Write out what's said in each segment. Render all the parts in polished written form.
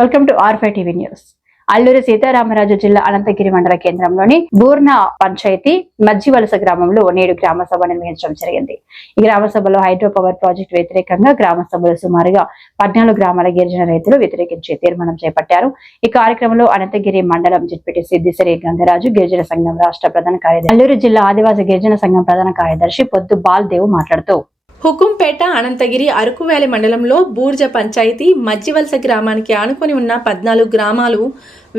Welcome to R5 TV news. Alluri Sitaramaraju జిల్లా అనంతగిరి మండల కేంద్రంలోని బూర్న పంచాయతీ మజ్జివలస గ్రామంలో నేడు గ్రామ సభ నిర్వహించడం జరిగింది. ఈ గ్రామ సభలో హైడ్రో పవర్ ప్రాజెక్టు వ్యతిరేకంగా గ్రామ సభలో సుమారుగా 14 గ్రామాల గిరిజన రైతులు వ్యతిరేకించే తీర్మానం చేపట్టారు. ఈ కార్యక్రమంలో అనంతగిరి మండలం జెడ్పీటీసీ దిశరి గంగరాజు, గిరిజన సంఘం రాష్ట్ర ప్రధాన కార్యదర్శి, అల్లూరి జిల్లా ఆదివాసీ గిరిజన సంఘం ప్రధాన కార్యదర్శి పొద్దు బాల్దేవ్ మాట్లాడుతూ, హుకుంపేట అనంతగిరి అరకు వ్యాలీ మండలంలో బూర్జ పంచాయతీ మజ్జివలస గ్రామానికి ఆనుకొని ఉన్న 14 గ్రామాలు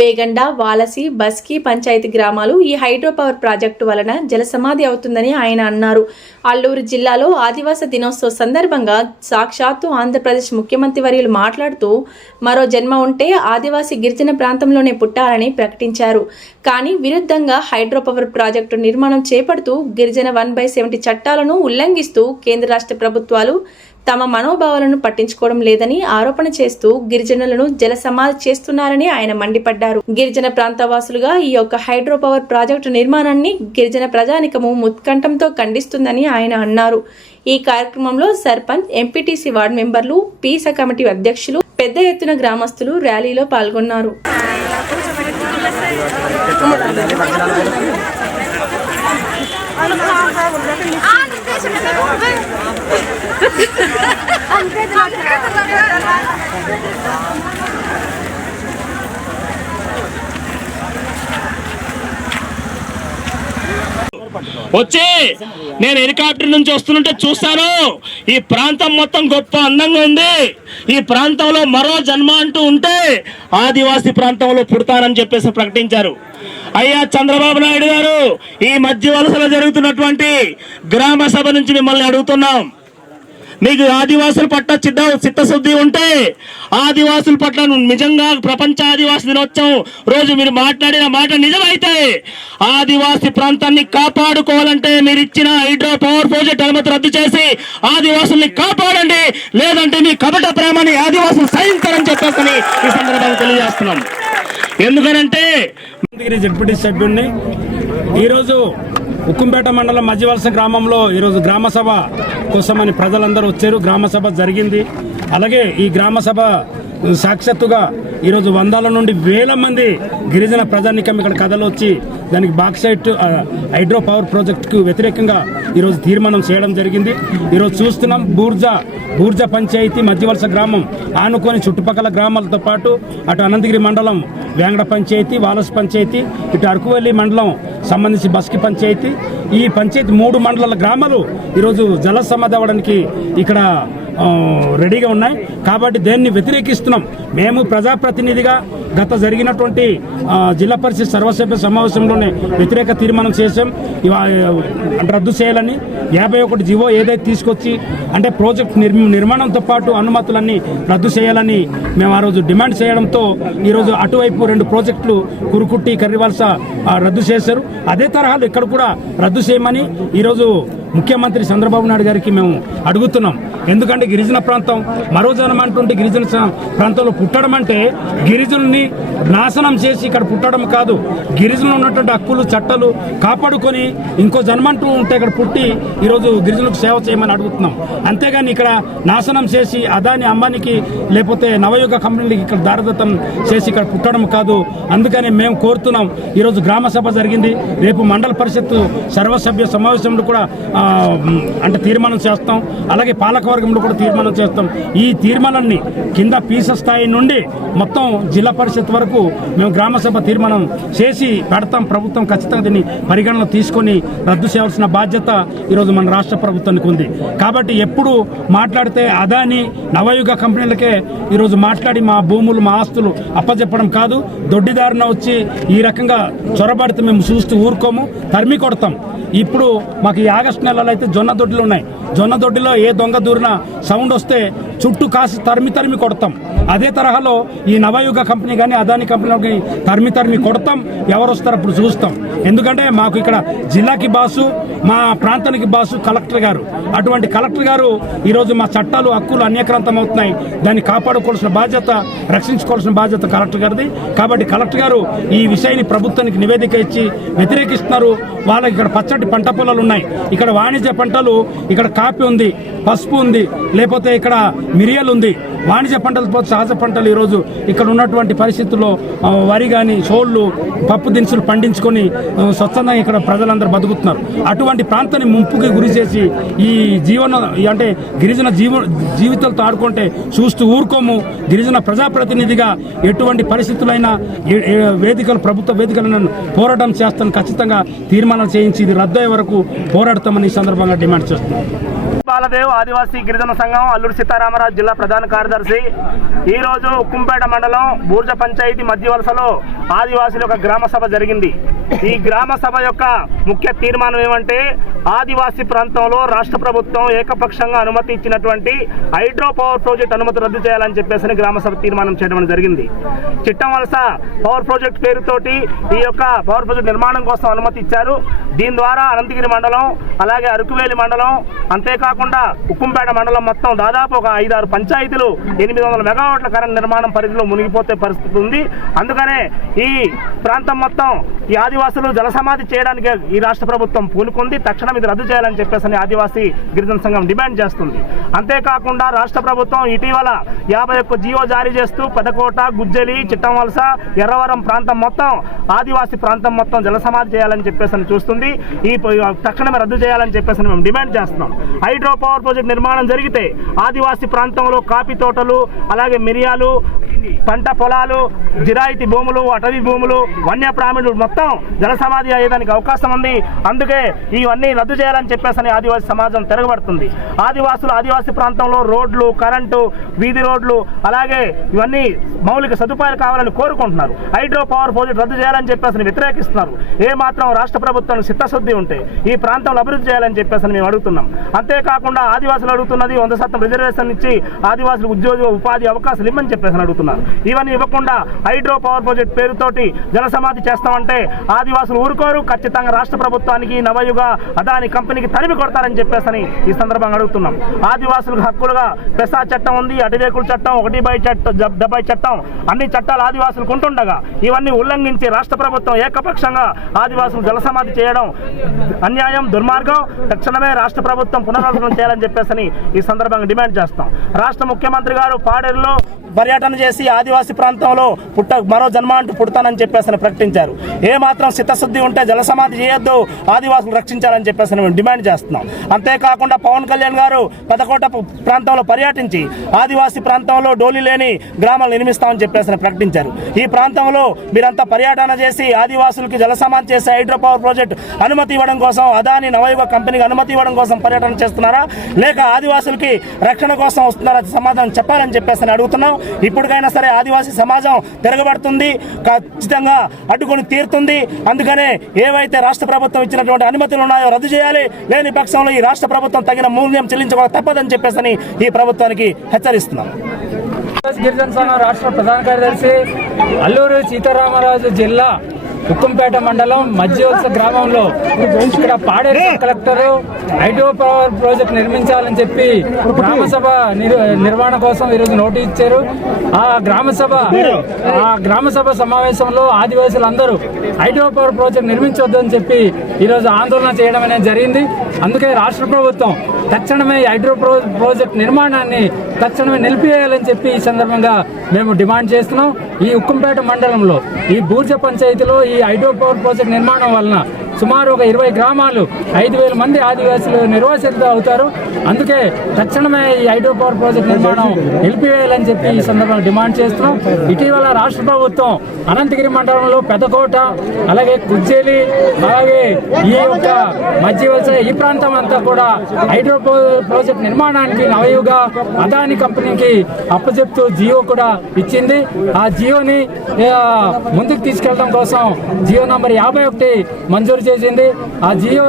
వేగండ, వాలసి, బస్కీ పంచాయతీ గ్రామాలు ఈ హైడ్రో పవర్ ప్రాజెక్టు వలన జలసమాధి అవుతుందని ఆయన అన్నారు. అల్లూరు జిల్లాలో ఆదివాసీ దినోత్సవ సందర్భంగా సాక్షాత్తు ఆంధ్రప్రదేశ్ ముఖ్యమంత్రి వర్యులు మాట్లాడుతూ మరో జన్మ ఉంటే ఆదివాసీ గిరిజన ప్రాంతంలోనే పుట్టాలని ప్రకటించారు. కానీ విరుద్ధంగా హైడ్రో పవర్ ప్రాజెక్టు నిర్మాణం చేపడుతూ గిరిజన 1/70 చట్టాలను ఉల్లంఘిస్తూ కేంద్ర రాష్ట్ర ప్రభుత్వాలు తమ మనోభావాలను పట్టించుకోవడం లేదని ఆరోపణ చేస్తూ గిరిజనులను జల సమాధి చేస్తున్నారని ఆయన మండిపడ్డారు. గిరిజన ప్రాంతవాసులుగా ఈ యొక్క హైడ్రో పవర్ ప్రాజెక్టు నిర్మాణాన్ని గిరిజన ప్రజానికము ముత్కంఠంతో ఖండిస్తుందని ఆయన అన్నారు. ఈ కార్యక్రమంలో సర్పంచ్, ఎంపీటీసీ వార్డు మెంబర్లు, పీస కమిటీ అధ్యక్షులు పెద్ద ఎత్తున గ్రామస్తులు ర్యాలీలో పాల్గొన్నారు. వచ్చి నేను హెలికాప్టర్ నుంచి వస్తుంటే చూస్తాను, ఈ ప్రాంతం మొత్తం గొప్ప అందంగా ఉంది. ఈ ప్రాంతంలో మరో జన్మ అంటూ ఉంటే ఆదివాసీ ప్రాంతంలో పుడతానని చెప్పేసి ప్రకటించారు. అయ్యా చంద్రబాబు నాయుడు గారు, ఈ మధ్యవలసలో జరుగుతున్నటువంటి గ్రామ సభ నుంచి మిమ్మల్ని అడుగుతున్నాం. మీకు ఆదివాసుల పట్ల చిత్తశుద్ధి ఉంటే ఆదివాసుల పట్ల నిజంగా ప్రపంచ ఆదివాసీ దినోత్సవం రోజు మీరు మాట్లాడిన మాట నిజమైతే ఆదివాసీ ప్రాంతాన్ని కాపాడుకోవాలంటే మీరు ఇచ్చిన హైడ్రో పవర్ ప్రాజెక్ట్ అనుమతి రద్దు చేసి ఆదివాసుల్ని కాపాడండి, లేదంటే మీ కపట ప్రేమని ఆదివాసులు సహించారని చెప్పేసి ఈ సందర్భంగా తెలియజేస్తున్నాం. ఎందుకనంటే జెడ్పీటీ సభ్యుడిని ఈరోజు ఉక్కుంపేట మండలం మజ్జివలస గ్రామంలో ఈరోజు గ్రామ సభ కోసమని ప్రజలందరూ వచ్చారు. గ్రామ సభ జరిగింది. అలాగే ఈ గ్రామ సభ సాక్షాత్తుగా ఈరోజు వందల నుండి వేల మంది గిరిజన ప్రజానికం ఇక్కడ కథలు వచ్చి దానికి బాక్సైట్ హైడ్రో పవర్ ప్రాజెక్టుకు వ్యతిరేకంగా ఈరోజు తీర్మానం చేయడం జరిగింది. ఈరోజు చూస్తున్నాం బూర్జ పంచాయతీ మధ్యవలస గ్రామం ఆనుకొని చుట్టుపక్కల గ్రామాలతో పాటు అటు అనంతగిరి మండలం వేంగడ పంచాయతీ, వాలస్ పంచాయతీ, ఇటు అరకువల్లి మండలం సంబంధించి బస్కి పంచాయతీ, ఈ పంచాయతీ 3 మండలాల గ్రామాలు ఈరోజు జల సమాధి అవ్వడానికి ఇక్కడ రెడీగా ఉన్నాయి. కాబట్టి దేన్ని వ్యతిరేకిస్తున్నాం. మేము ప్రజాప్రతినిధిగా గత జరిగినటువంటి జిల్లా పరిషత్ సర్వసభ్య సమావేశంలోనే వ్యతిరేక తీర్మానం చేశాం. రద్దు చేయాలని 51 జీవో ఏదైతే తీసుకొచ్చి అంటే ప్రాజెక్ట్ నిర్మాణంతో పాటు అనుమతులన్నీ రద్దు చేయాలని మేము ఆ రోజు డిమాండ్ చేయడంతో ఈరోజు అటువైపు 2 ప్రాజెక్టులు కురుకుట్టి, కర్రివలస రద్దు చేశారు. అదే తరహాలో ఇక్కడ కూడా రద్దు చేయమని ఈరోజు ముఖ్యమంత్రి చంద్రబాబు నాయుడు గారికి మేము అడుగుతున్నాం. ఎందుకంటే గిరిజన ప్రాంతం మరో జనం అంటుంటే గిరిజన ప్రాంతంలో పుట్టడం అంటే గిరిజనుల్ని నాశనం చేసి ఇక్కడ పుట్టడం కాదు. గిరిజనులు ఉన్నటువంటి హక్కులు, చట్టాలు కాపాడుకొని ఇంకో జన్మంటూ ఉంటే ఇక్కడ పుట్టి ఈరోజు గిరిజనులకు సేవ చేయమని అడుగుతున్నాం. అంతేగాని ఇక్కడ నాశనం చేసి అదాని, అంబానీకి లేకపోతే నవయుగ కంపెనీలకి ఇక్కడ దారదత్తం చేసి ఇక్కడ పుట్టడం కాదు. అందుకని మేము కోరుతున్నాం. ఈరోజు గ్రామ సభ జరిగింది. రేపు మండల పరిషత్ సర్వసభ్య సమావేశంలో కూడా అంటే తీర్మానం చేస్తాం. అలాగే పాలకవర్గంలో కూడా తీర్మానం చేస్తాం. ఈ తీర్మానాన్ని కింద పీస స్థాయి నుండి మొత్తం జిల్లా పరిషత్ వరకు మేము గ్రామ సభ తీర్మానం చేసి పెడతాం. ప్రభుత్వం ఖచ్చితంగా దీన్ని పరిగణన తీసుకొని రద్దు చేయాల్సిన బాధ్యత ఈరోజు మన రాష్ట్ర ప్రభుత్వానికి ఉంది. కాబట్టి ఎప్పుడు మాట్లాడితే అదాని, నవయుగ కంపెనీలకే ఈరోజు మాట్లాడి మా భూములు, మా ఆస్తులు అప్పచెప్పడం కాదు. దొడ్డిదారిన వచ్చి ఈ రకంగా చొరబడితే మేము చూస్తూ ఊరుకోము, తరిమి కొడతాం. ఇప్పుడు మాకు ఈ ఆగస్టు నెలలో అయితే జొన్న దొడ్డిలు ఉన్నాయి. జొన్న దొడ్డిలో ఏ దొంగ దూరిన సౌండ్ వస్తే చుట్టూ కాసి తరిమి కొడతాం. అదే తరహాలో ఈ నవయుగ కంపెనీ కానీ అదాని కంపెనీ తరిమి కొడతాం. ఎవరు వస్తారు అప్పుడు చూస్తాం. ఎందుకంటే మాకు ఇక్కడ జిల్లాకి బాసు, మా ప్రాంతానికి బాసు కలెక్టర్ గారు. అటువంటి కలెక్టర్ గారు ఈరోజు మా చట్టాలు, హక్కులు అన్యక్రాంతం అవుతున్నాయి. దాన్ని కాపాడుకోవాల్సిన బాధ్యత, రక్షించుకోవాల్సిన బాధ్యత కలెక్టర్ గారిది. కాబట్టి కలెక్టర్ గారు ఈ విషయాన్ని ప్రభుత్వానికి నివేదిక ఇచ్చి వ్యతిరేకిస్తున్నారు. వాళ్ళకి ఇక్కడ పచ్చటి పంట పొలాలు ఉన్నాయి. ఇక్కడ వాణిజ్య పంటలు ఇక్కడ కాఫీ ఉంది, పసుపు ఉంది, లేకపోతే ఇక్కడ మిరియల్ ఉంది. వాణిజ్య పంటలు పోతే సహజ పంటలు ఈరోజు ఇక్కడ ఉన్నటువంటి పరిస్థితుల్లో వరి కానీ సోళ్ళు పప్పు దినుసులు పండించుకొని స్వచ్ఛందంగా ఇక్కడ ప్రజలందరూ బతుకుతున్నారు. అటువంటి ప్రాంతాన్ని ముంపుకి గురి చేసి ఈ అంటే గిరిజన జీవితాలతో ఆడుకుంటే చూస్తూ ఊరుకోము. గిరిజన ప్రజాప్రతినిధిగా ఎటువంటి పరిస్థితులైనా వేదికలు ప్రభుత్వ వేదికలను పోరాటం చేస్తాను, ఖచ్చితంగా తీర్మానాలు చేయించి ఇది రద్దయ్యే వరకు పోరాడతామని ఈ సందర్భంగా డిమాండ్ చేస్తున్నాం. బాలదేవ్ ఆదివాసీ గిరిజన సంఘం అల్లూరు సీతారామరాజు జిల్లా ప్రధాన కార్యదర్శి. ఈ రోజు ఉక్కుంపేట మండలం బూర్జ పంచాయతీ మధ్య వలసలో ఆదివాసీల యొక్క గ్రామ సభ జరిగింది. ఈ గ్రామ సభ యొక్క ముఖ్య తీర్మానం ఏమంటే ఆదివాసీ ప్రాంతంలో రాష్ట్ర ప్రభుత్వం ఏకపక్షంగా అనుమతి ఇచ్చినటువంటి హైడ్రో పవర్ ప్రాజెక్ట్ అనుమతి రద్దు చేయాలని చెప్పేసి గ్రామ సభ తీర్మానం చేయడం జరిగింది. చిట్టం వలస పవర్ ప్రాజెక్ట్ పేరుతోటి ఈ యొక్క పవర్ ప్రాజెక్ట్ నిర్మాణం కోసం అనుమతి ఇచ్చారు. దీని ద్వారా అనంతగిరి మండలం అలాగే అరకువేలి మండలం అంతేకాకుండా ఉక్కుంపేట మండలం మొత్తం దాదాపు ఒక 5-6 పంచాయతీలు 800 మెగావాట్ల కరెంట్ నిర్మాణం పరిధిలో మునిగిపోతే పరిస్థితి ఉంది. అందుకనే ఈ ప్రాంతం మొత్తం ఈ ఆదివాసులు జలసమాధి చేయడానికి ఈ రాష్ట్ర ప్రభుత్వం పూనుకుంది. తక్షణం ఇది రద్దు చేయాలని చెప్పేసి ఆదివాసీ గిరిజన సంఘం డిమాండ్ చేస్తుంది. అంతేకాకుండా రాష్ట్ర ప్రభుత్వం ఇటీవల 51 జీవో జారీ చేస్తూ పెదకోట, గుజ్జలి, చిట్టంవలస, ఎర్రవరం ప్రాంతం మొత్తం ఆదివాసీ ప్రాంతం మొత్తం జలసమాధి చేయాలని చెప్పేసి చూస్తుంది. ఈ తక్షణమే రద్దు చేయాలని చెప్పేసి మేము డిమాండ్ చేస్తున్నాం. హైడ్రో పవర్ ప్రాజెక్ట్ నిర్మాణం జరిగితే ఆదివాసీ ప్రాంతంలో కాఫీ తోటలు అలాగే మిరియాలు పంట పొలాలు, జిరాయితీ భూములు, అటవీ భూములు, వన్యప్రాణులు మొత్తం జలసమాధి అయ్యేదానికి అవకాశం ఉంది. అందుకే ఇవన్నీ రద్దు చేయాలని చెప్పేసి ఆదివాసీ సమాజం తిరగబడుతుంది. ఆదివాసీ ప్రాంతంలో రోడ్లు, కరెంటు, వీధి రోడ్లు అలాగే ఇవన్నీ మౌలిక సదుపాయాలు కావాలని కోరుకుంటున్నారు. హైడ్రో పవర్ ప్రాజెక్ట్ రద్దు చేయాలని చెప్పేసి వ్యతిరేకిస్తున్నారు. ఏమాత్రం రాష్ట్ర ప్రభుత్వం చిత్తశుద్ధి ఉంటే ఈ ప్రాంతంలో అభివృద్ధి చేయాలని చెప్పేసి మేము అడుగుతున్నాం. అంతేకాకుండా ఆదివాసులు అడుగుతున్నది 100% రిజర్వేషన్ ఇచ్చి ఆదివాసులకు ఉద్యోగ ఉపాధి అవకాశాలు ఇవ్వని చెప్పేసి అడుగుతున్నారు. ఇవన్నీ ఇవ్వకుండా హైడ్రో పవర్ ప్రాజెక్ట్ పేరుతోటి జలసమాధి చేస్తామంటే ఆదివాసులు ఊరుకోరు. ఖచ్చితంగా రాష్ట్ర ప్రభుత్వానికి, నవయుగ, అదాని కంపెనీకి తరిమి కొడతారని చెప్పేసి ఈ సందర్భంగా అడుగుతున్నాం. ఆదివాసులకు హక్కులుగా పెసా చట్టం ఉంది, అటవీకుల చట్టం, 1/70 చట్టం, అన్ని చట్టాలు ఆదివాసులకు ఉంటుండగా ఇవన్నీ ఉల్లంఘించి రాష్ట్ర ప్రభుత్వం ఏకపక్షంగా ఆదివాసులు జలసమాధి చేయడం అన్యాయం, దుర్మార్గం. తక్షణమే రాష్ట్ర ప్రభుత్వం పునరాలోచన చేయాలని చెప్పేసి ఈ సందర్భంగా డిమాండ్ చేస్తాం. రాష్ట్ర ముఖ్యమంత్రి గారు పాడేరులో పర్యటన చేసి ఆదివాసీ ప్రాంతంలో మరో జన్మ అంటూ పుడతానని చెప్పేసి ప్రకటించారు. ఏమాత్రం చిత్తశుద్ధి ఉంటే జలసమాధి చేయొద్దు, ఆదివాసులు రక్షించాలని చెప్పేసి మేము డిమాండ్ చేస్తున్నాం. అంతేకాకుండా పవన్ కళ్యాణ్ గారు పెదకోట ప్రాంతంలో పర్యటించి ఆదివాసీ ప్రాంతంలో డోలీ లేని గ్రామాలు నిర్మిస్తామని చెప్పేసి ప్రకటించారు. ఈ ప్రాంతంలో మీరంతా పర్యటన చేసి ఆదివాసులకి జలసమాధి చేసి హైడ్రో పవర్ ప్రాజెక్ట్ అనుమతి ఇవ్వడం కోసం, అదాని నవయుగ కంపెనీకి అనుమతి ఇవ్వడం కోసం పర్యటన చేస్తున్నారా, లేక ఆదివాసులకి రక్షణ కోసం వస్తున్నారా? సమాధానం చెప్పాలని చెప్పేసి అడుగుతున్నాం. ఇప్పటికైనా సరే ఆదివాసీ సమాజం తిరగబడుతుంది, ఖచ్చితంగా అడ్డుకొని తీరుతుంది. అందుకనే ఏవైతే రాష్ట్ర ప్రభుత్వం ఇచ్చినటువంటి అనుమతులు ఉన్నాయో రద్దు చేయాలి. లేని పక్షంలో ఈ రాష్ట్ర ప్రభుత్వం తగిన మూల్యం చెల్లించుకోక తప్పదని చెప్పేసి ఈ ప్రభుత్వానికి హెచ్చరిస్తున్నాం. గిరిజన సంఘం రాష్ట్ర ప్రధాన కార్యదర్శి, అల్లూరు సీతారామరాజు జిల్లా ఉక్కుంపేట మండలం మధ్యవలస గ్రామంలో ఇక్కడ Paderu collector hydro power project నిర్మించాలని చెప్పి గ్రామసభ నిర్వహణ కోసం ఈరోజు నోటీస్ ఇచ్చారు. ఆ గ్రామసభ సమావేశంలో ఆదివాసులందరూ హైడ్రో పవర్ ప్రాజెక్ట్ నిర్మించొద్దని చెప్పి ఈరోజు ఆందోళన చేయడం అనేది జరిగింది. అందుకే రాష్ట్ర ప్రభుత్వం తక్షణమే హైడ్రో ప్రాజెక్ట్ నిర్మాణాన్ని తక్షణమే నిలిపివేయాలని చెప్పి ఈ సందర్భంగా మేము డిమాండ్ చేస్తున్నాం. ఈ ఉక్కుంపేట మండలంలో ఈ బూర్జ పంచాయతీలో ఈ హైడ్రో పవర్ ప్రాజెక్ట్ నిర్మాణం వలన సుమారు ఒక 20 గ్రామాలు 5,000 మంది ఆదివాసులు నిర్వాసితులు అవుతారు. అందుకే తక్షణమే ఈ హైడ్రో పవర్ ప్రాజెక్ట్ నిర్మాణం నిలిపివేయాలని చెప్పి ఈ సందర్భంగా డిమాండ్ చేస్తున్నాం. ఇటీవల రాష్ట్ర ప్రభుత్వం అనంతగిరి మండలంలో పెదకోట, అలాగే కుజ్జేలి, అలాగే ఈ యొక్క మధ్యవలస ఈ ప్రాంతం అంతా కూడా హైడ్రో ప్రాజెక్ట్ నిర్మాణానికి నవయుగ, అదాని కంపెనీకి అప్పచెప్తూ జియో కూడా ఇచ్చింది. ఆ జియోని ముందుకు తీసుకెళ్లడం కోసం జియో నంబర్ 51 మంజూరు చేసింది. ఆ జియో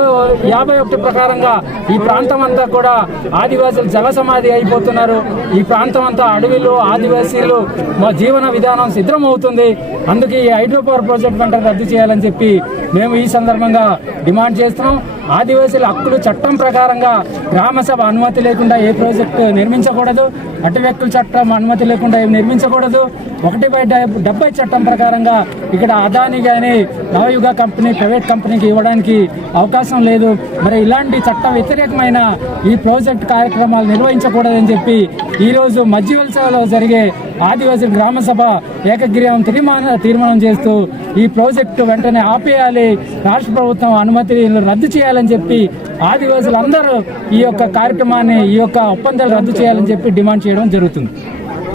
51 ప్రకారంగా ఈ ప్రాంతం అంతా కూడా ఆదివాసులు జలసమాధి అయిపోతున్నారు. ఈ ప్రాంతం అంతా అడవిలో ఆదివాసీలు మా జీవన విధానం సిద్ధమవుతుంది. అందుకే ఈ హైడ్రో పవర్ ప్రాజెక్ట్ వెంటనే రద్దు చేయాలని చెప్పి మేము ఈ సందర్భంగా డిమాండ్ చేస్తున్నాం. ఆదివాసీల హక్కులు చట్టం ప్రకారంగా గ్రామసభ అనుమతి లేకుండా ఏ ప్రాజెక్టు నిర్మించకూడదు, అటవీ చట్టం అనుమతి లేకుండా ఏమి నిర్మించకూడదు. 1/70 చట్టం ప్రకారంగా ఇక్కడ అదాని కానీ నవయుగ కంపెనీ ప్రైవేట్ కంపెనీకి ఇవ్వడానికి అవకాశం లేదు. మరి ఇలాంటి చట్ట వ్యతిరేకమైన ఈ ప్రాజెక్ట్ కార్యక్రమాలు నిర్వహించకూడదని చెప్పి ఈరోజు మధ్యవలసలో జరిగే ఆదివాసీ గ్రామ సభ ఏకగ్రీవం తీర్మానం చేస్తూ ఈ ప్రాజెక్టు వెంటనే ఆపేయాలి, రాష్ట్ర ప్రభుత్వం అనుమతిని రద్దు చేయాలని చెప్పి ఆదివాసులందరూ ఈ యొక్క కార్యక్రమాన్ని, ఈ యొక్క ఒప్పందాలు రద్దు చేయాలని చెప్పి డిమాండ్ చేయడం జరుగుతుంది.